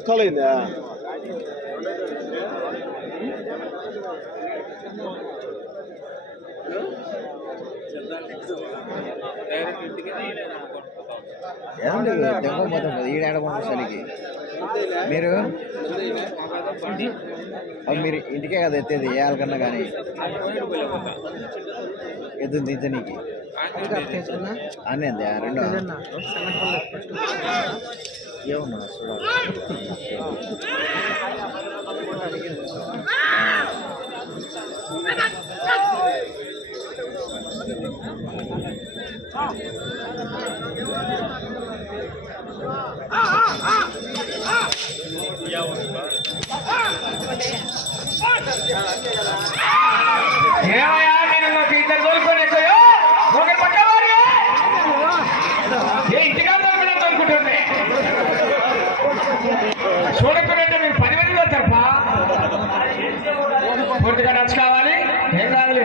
ముక్కలైందా ఏమండి తెగపోతుంది ఈడ ఆడకుండా చలికి మీరు? మీరు ఇంటికే కదా ఎత్తేది ఏ వాళ్ళకన్నా కానీ. ఎద్దు దించనీకి అనేది రెండో. 要么是老，要。పూర్తిగా నచ్చ కావాలి ఏం కావాలి?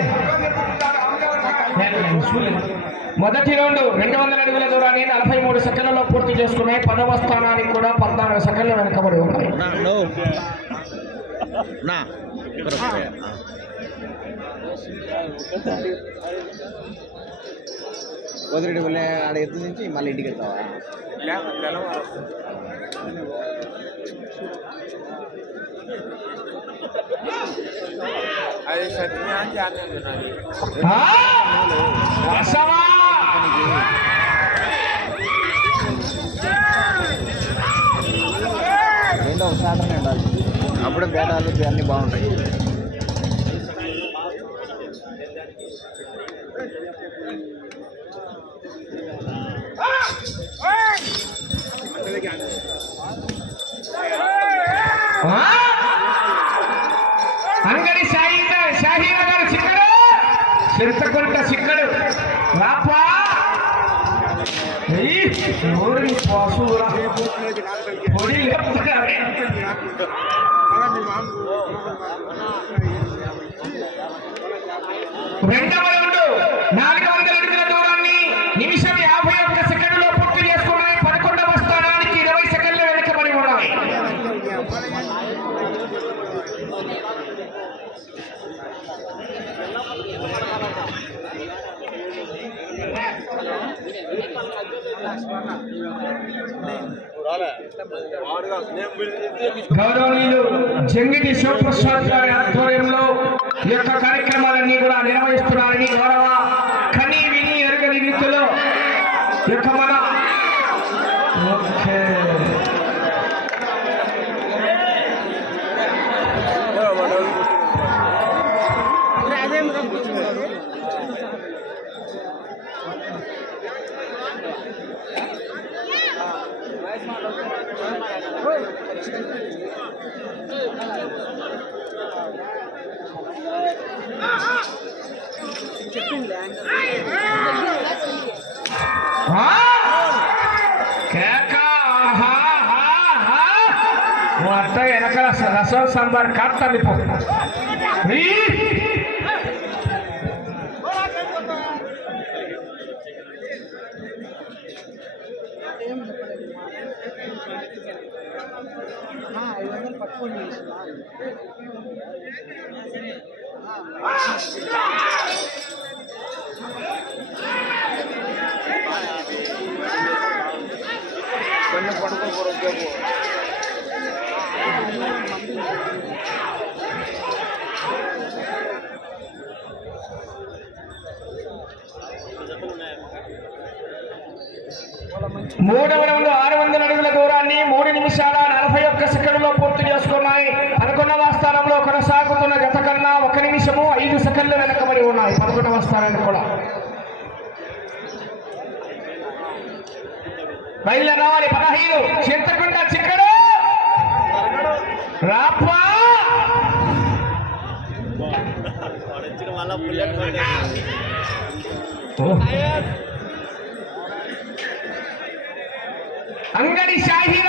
మొదటి రౌండ్ రెండు వందల అడుగుల దూరాన్ని నలభై మూడు సెకండ్లలో పూర్తి చేసుకున్నాయి. పదవ స్థానానికి కూడా పద్నాలుగు సెకండ్లు వెనకబడి ఉన్నాయి. వెళ్ళే ఆడ ఎత్తు నుంచి మళ్ళీ ఇంటికి వెళ్తావా? సత్యనారాయణ చేస్తున్నది ఆ? రెండో ఉండాలి అప్పుడే బేటాలు అన్నీ బాగుంటాయి ఆ? చిరుతకుంట చిక్కడు రాపా. ఏయ్, పశువురా. పొడి రెండవ రెండు. నాలుగవ వందల అడుగుల దూరాన్ని నిమిషం యాభై ఒక్క సెకండ్లో పూర్తి చేసుకున్నాయి పదకొండవ స్థానానికి ఇరవై సెకండ్లు వెనకబడి ఉన్నాయి గౌరవనీయులు జంగిటి శివప్రసాద్ గారి ఆధ్వర్యంలో ఈ యొక్క కార్యక్రమాలన్నీ కూడా నిర్వహిస్తున్నారని గౌరవ కని విని ఎరగని రీతిలో యొక్క మన ఆ? కేక, ఆహా, ఆహా. ఓ అత్త వెనకాల రసం సాంబార్ కాపుతుంది పో ఈ! కొంచెం పడుకోకూడదు కొన్ని మూడవ రౌండ్ ఆరు నిమిషాల నలభై ఒక్క సెకండ్లో పూర్తి చేసుకున్నాయి. పదకొండవ స్థానంలో కొనసాగుతున్న గత కన్నా ఒక నిమిషము ఐదు సెకండ్లు వెనకబడి ఉన్నాయి. పదకొండవ స్థానానికి కూడా. బయలుదేరావాలి పదహైదు. చింతకుండా చిక్కడు. రాపా అంగడి షాహీ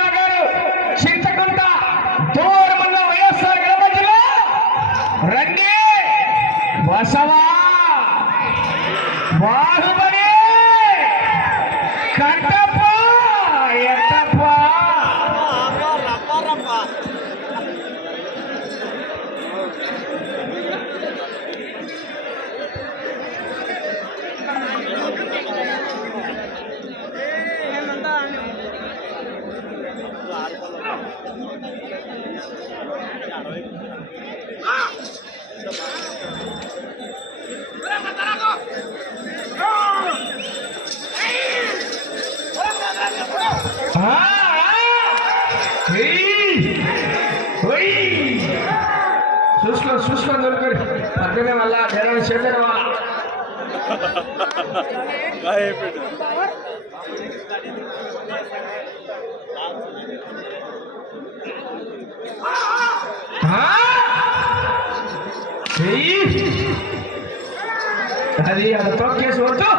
అది అది తొక్కేసి వద్దు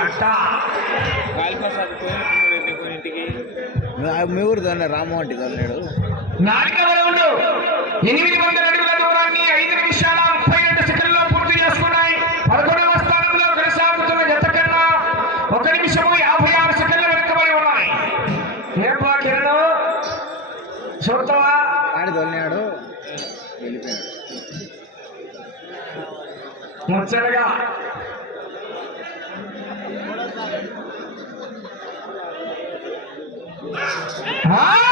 అట్ట మీ ఊరు దాన్ని రామవంటి దొన్నాడు ఎనిమిది వందల అడుగుల దూరాన్ని ఐదు నిమిషాల ముప్పై ఐదు సెకండ్లో పూర్తి చేసుకున్నాయి పదకొండవ స్థానంలో కొనసాగుతున్న జత కన్నా ఒక నిమిషము యాభై ఆరు సెకండ్లు వెనుకబడి ఉన్నాయి ఏం బా కిరణ్ చూస్తావా ఆడి దొన్నాడు వెళ్ళిపోయాడు ముచ్చటగా ఆ?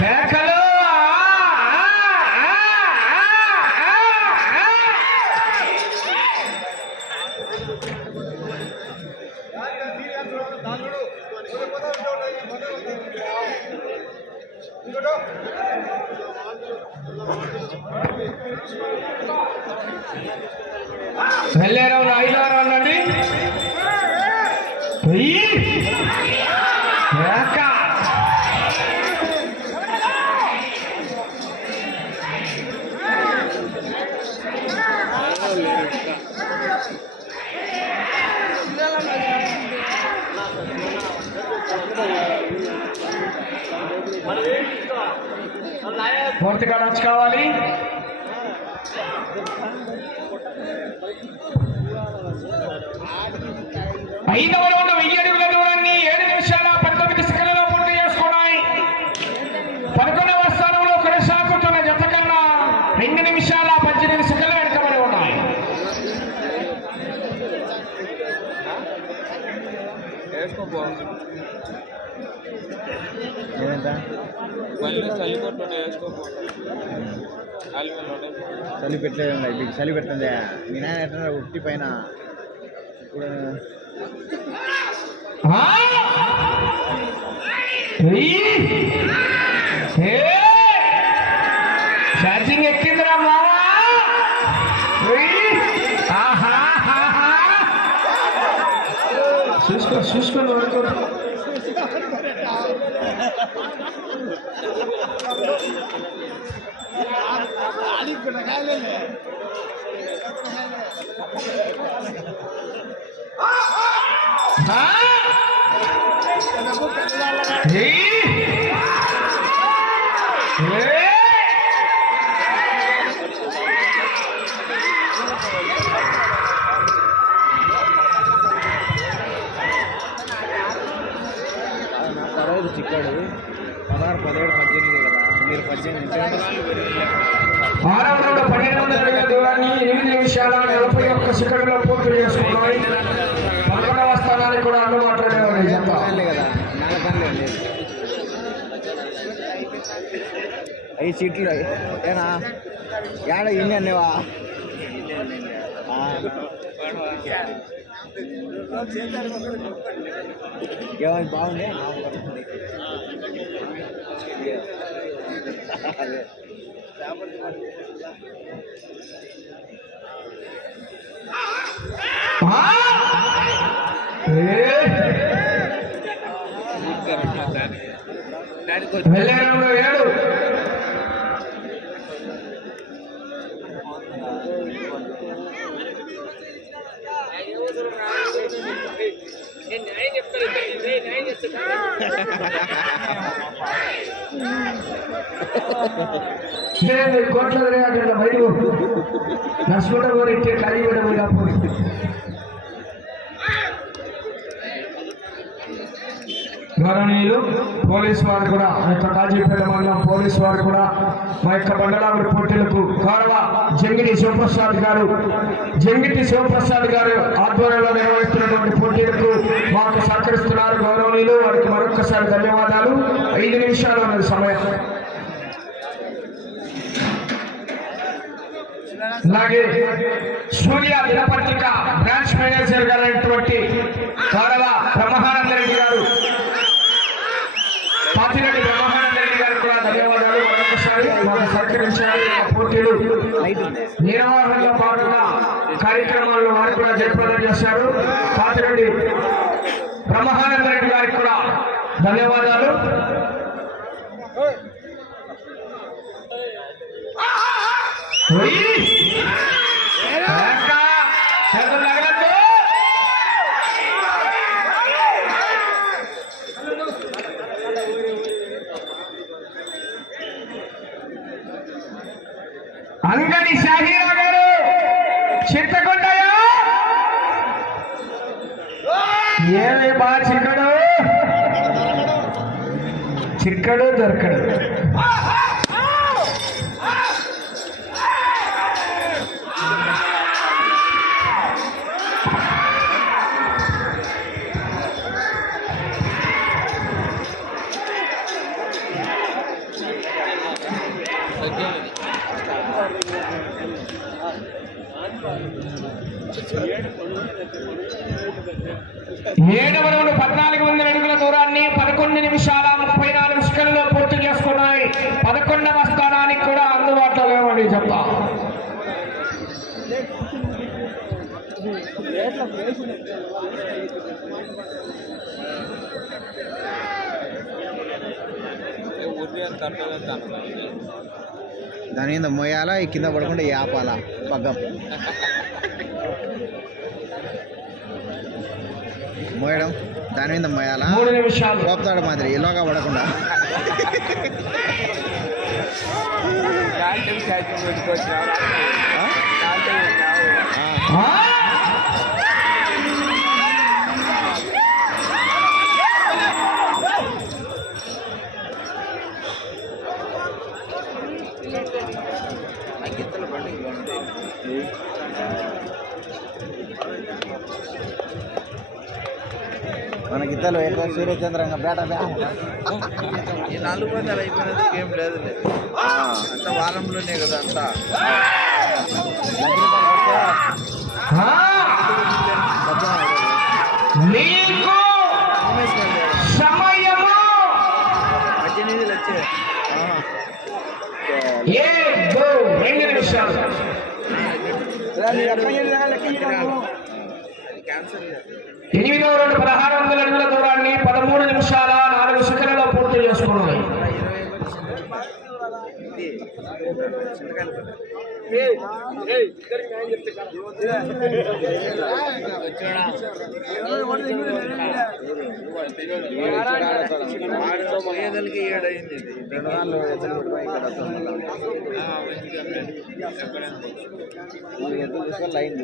కేకలు మూర్తిగా రచ్ కావాలి ఐదవ రౌండ్ వెయ్యి అడుగుల దూరాన్ని ఏడు నిమిషాల పంతొమ్మిది సెకండ్లలో పూర్తి చేసుకున్నాయి. పదకొండవ స్థానంలో కొనసాగుతున్న జత కన్నా రెండు నిమిషాల పద్దెనిమిది సెకండ్లు వెనుకబడి ఉన్నాయి. వేసుకోపో చలి కొట్టుండే వేసుకోపో కాలిమల్లోనే చలి పెట్టలేదు మీకు చలి పెట్టండి మీ నాయన ఎట్లా ఉట్టి పైన ఇప్పుడు ఆ? వెయ్యి. ఏ! ఛార్జింగ్ ఎక్కిందిరా మావా వెయ్యి. ఆహా, ఆహా. చూసుకో చూసుకోండి వరకు ఆ? ఏయ్! ఏయ్! పదహైదు చిక్కాడు పదహారు పదిహేడు పద్దెనిమిది కదా మీరు పద్దెనిమిది పన్నెండు వందల అడుగుల దూరాన్ని ఎనిమిది నిమిషాల నలభై ఒక్క సెకండ్లో పూర్తి చేసుకున్నాయి. పదకొండవ స్థానానికి కూడా అందుబాటులో ఉంది. జత సీట్లు. ఏనా? ఏడ ఇన్ని అన్నవా ఏమైంది బాగుంది. వెళ్ళారంలో ఏడు నేను న్యాయం చెప్తాను న్యాయం చెప్తాను ఏడు కోట్ల తిరగాడు బయట నష్టపడ పోయి ఇట్టే ఖాళీ కూడా పోయి అప్పుడు గౌరవనీయులు పోలీసు వారు కూడా మా యొక్క కాజీపేట మండలం పోలీసు వారు కూడా మా యొక్క మండలాల పోటీలకు గౌరవ జంగిటి శివప్రసాద్ గారు. జంగిటి శివప్రసాద్ గారు ఆధ్వర్యంలో నిర్వహిస్తున్నటువంటి పోటీలకు మాకు సహకరిస్తున్నారు గౌరవనీయులు. వారికి మరొకసారి ధన్యవాదాలు. ఐదు నిమిషాలు ఉన్నది సమయం. అలాగే సూర్య దినపత్రిక బ్రాంచ్ మేనేజర్ గారైనటువంటి అయినటువంటి గౌరవ బ్రహ్మానంద రెడ్డి గారు పాతిరెడ్డి బ్రహ్మానంద రెడ్డి గారు కూడా ధన్యవాదాలు మరొకసారి మాకు సహకరించారు ఈ పోటీలు నిర్వహణలో భాగంగా కార్యక్రమాల్లో వారు కూడా జయప్రదం చేశారు పాతిరెడ్డి బ్రహ్మానంద రెడ్డి గారికి కూడా ధన్యవాదాలు ఓయ్! ఏక్క! చేతులు తగలొద్దు! అంగడి షాహీరా గారు చింతకుంటాయా ఏమి బా చిక్కడు చిక్కడు దొరకడు ఏడవ రౌండ్ పద్నాలుగు వందల అడుగుల దూరాన్ని పదకొండు నిమిషాల ముప్పై నాలుగు సెకండ్లో పూర్తి చేసుకున్నాయి పదకొండవ స్థానానికి కూడా అర్థం దాని మీద మొయ్యాలా ఈ కింద పడకుండా యాపాలా? పగ్గం. మోయడం దాని మీద మొయ్యాలా? కోపుతాడు మాదిరి ఇలాగా పడకుండా. పెట్టుకోవచ్చు సూర్యచంద్రంగా. బేట ఈ నాలుగు వందలు అయిపోయినది ఏం లేదు అంత వారంలోనే కదా అంతా. ఆ? మీకు సమయము పద్దెనిమిది వచ్చాయి ఏడు రెండు నిమిషాలు అది క్యాన్సర్ ఎనిమిదవ రెండు పదహారు వందల అడుగుల దూరాన్ని పదమూడు నిమిషాల నాలుగు సెకండ్లలో పూర్తి చేసుకున్నాయి పేదలకి ఏడైంది ఇది రెండు వాళ్ళు ఎత్తులు పెట్టుకొని ఇక్కడ వస్తాం మళ్ళీ. ఈ తీసుకొని లైన్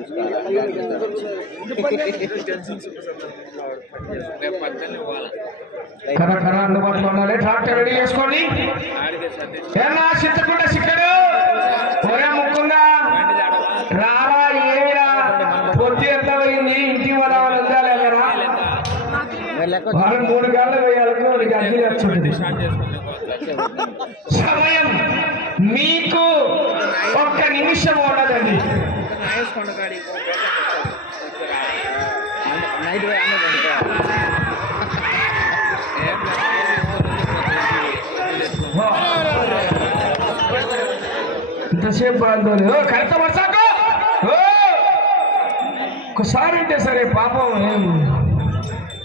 అందుబాటులో ఉండాలి. ట్రాక్టర్ రెడీ చేసుకోండి. ఆడితే సర్ది వారం మూడు గంటలు వేయాలకు నీకు అర్థం వచ్చింది సమయం మీకు ఒక్క నిమిషం ఉండదండి. అన్నీ ఇంతసేపు బాగుంది ఓ కరెక్ట్ ఓ! ఒకసారి ఉంటే సరే పాపం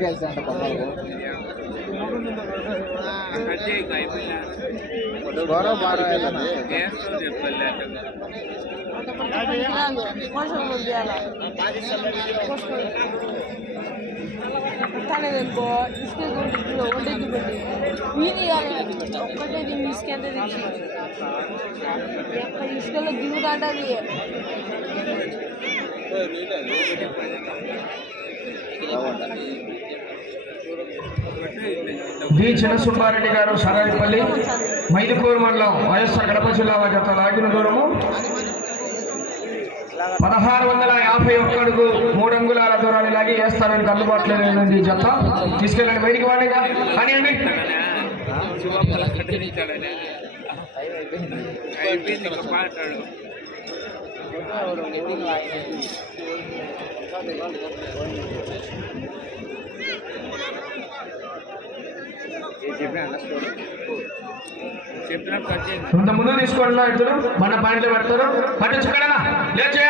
చేస్తా కొత్తలకు కట్టే అయిపోయినా గౌరవ బాగా చేస్తావు చెప్పాలి అనుకో పెట్టి మీది ఒక్కటే దీన్ని ఇసుకెంత తెచ్చి ఇసుకలో దిగుతాంటది బి చిన్నసుబ్బారెడ్డి గారు సరాయిపల్లి మైదుకూరు మండలం వైఎస్ఆర్ కడప జిల్లా వారి జత లాగిన దూరము పదహారు వందల యాభై ఒక్క అడుగు మూడు అంగుళాల దూరాన్ని లాగి వేస్తారని అందుబాటులో లేనండి ఈ జత తీసుకెళ్ళండి బయటికి వాడిగా కానివ్వండి అండి అయిపోయింది ముందు తీసుకోండి ఇద్దరు. మన పాయింట్లో పెడతారు. పట్టించుకోడనా లేదు